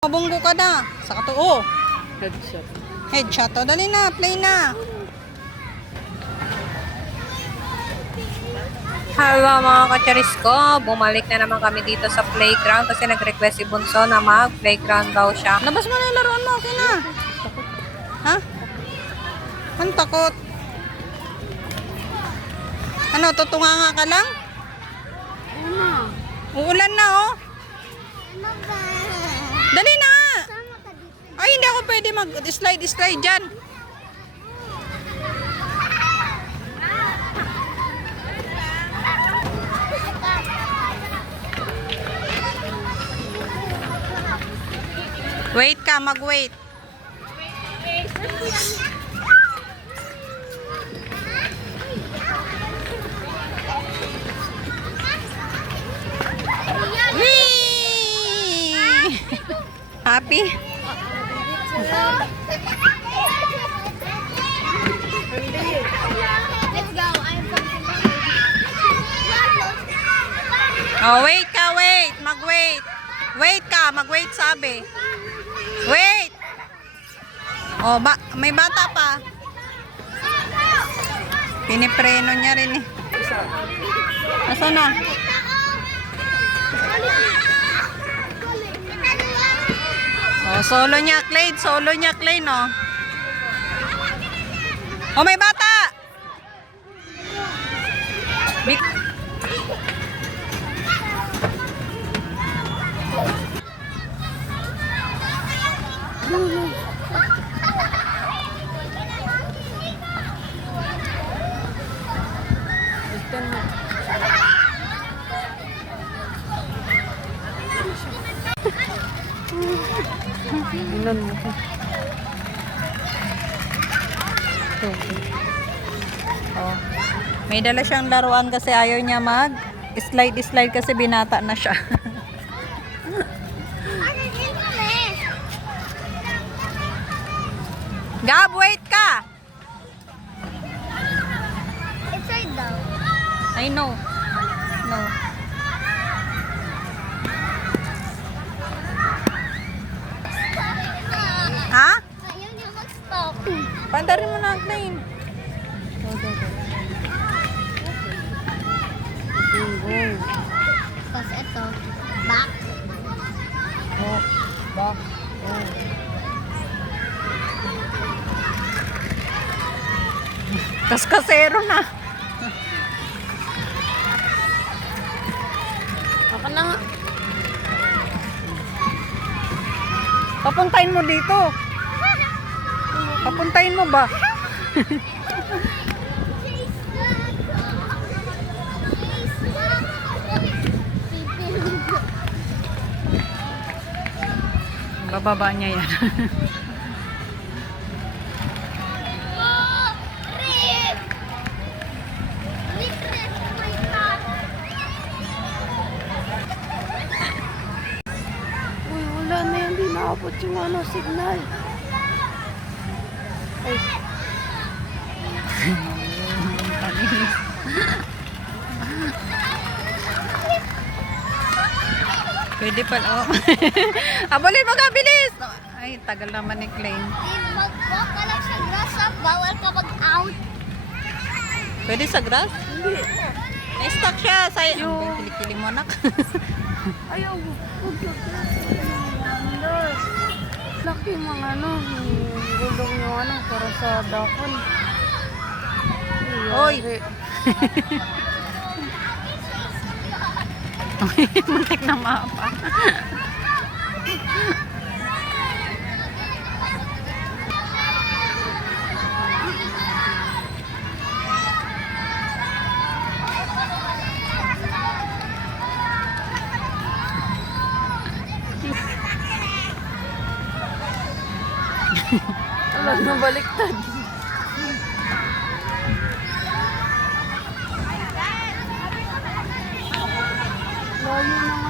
Mabunggo ka na. Saka to, oh. Headshot. Headshot. O, dali na. Play na. Hello mga kacharis ko. Bumalik na naman kami dito sa playground kasi nag-request si Bunso na mag-playground daw siya. Labas mo na yung laruan mo. Okay na. Ha? Ang takot. Ano, tutunganga ka lang? Uulan na, oh. Dali na nga. Ay, hindi ako pwede mag-slide dyan. Wait ka, mag-wait. Whee! Happy? Let's go. Oh, wait ka, wait. Mag-wait. Wait ka, mag-wait sabi. Wait. Oh, may bata pa. Pinipreno niya rin eh. Asan na? Oh, solo niya, Clay. Solo niya, Clay, no? Oh, may bata! Ilan mo. Oh. May dala siyang laruan kasi ayaw niya slide kasi binata na siya. Gab, wait ka! Inside daw. I know. No. Ha? Ayaw niya mag-stop. Pandarin mo na, Clay. Tapos ito, back. Oh, back. Kaskasero na. Ako na nga. Papuntahin mo dito. Papuntahin mo ba? Bababa niya yan. Oh, Rick! Rick, oh my God. Uy, wala na yan. Di naabot yung signal. Ay. Pwede pa. Oh. Abulin mo ka, bilis! Ay, tagal naman ni Clay. Mag-walk ka lang sa grass up. Bawal ka mag-out. Pwede sa grass? Hindi. Na-stuck siya. Kilikili mo na. Ayaw. Huwag ka. Laki mga gulong yung para sa dakon. Oy! Muntik na mapa. Alam na baliktad. Layo ng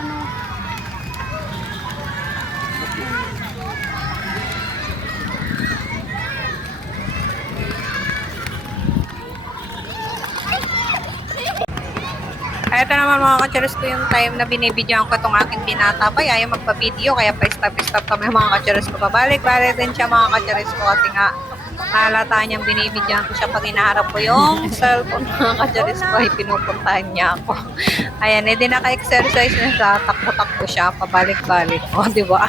Ito naman mga kacharis ko yung time na binibidyoan ko itong aking binata pa. Ayaw magpa-video, kaya pa-stop kami mga kacharis ko. Pabalik-balik din siya mga kacharis ko kasi nga halata niyang binibidyoan ko siya pag inaharap ko yung cellphone mga kacharis ko ay pinupuntahan niya ako. Ayan, edi naka-exercise na siya, takbo-takbo siya, pabalik-balik. O, di ba?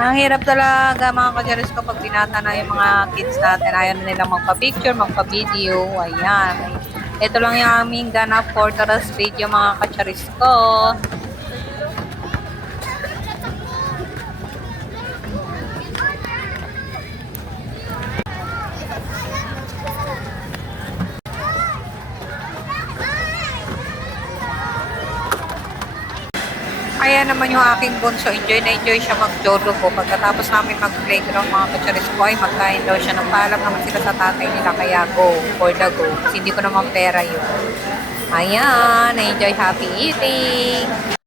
Ang hirap talaga mga kacharis ko pag binata na yung mga kids natin. Ayaw na nilang magpa-picture, magpa-video. Ayan. Ito lang yung aming ganap for today's video mga kacharis ko. Kaya naman yung aking bunso, enjoy na enjoy siya mag-jolo ko. Pagkatapos namin mag-playground mga kacharis ko, ay magkain daw siya. Nagpaalam naman sila sa tatay nila, kaya go, for the go. Kasi hindi ko naman pera yun. Ayan, enjoy, happy eating!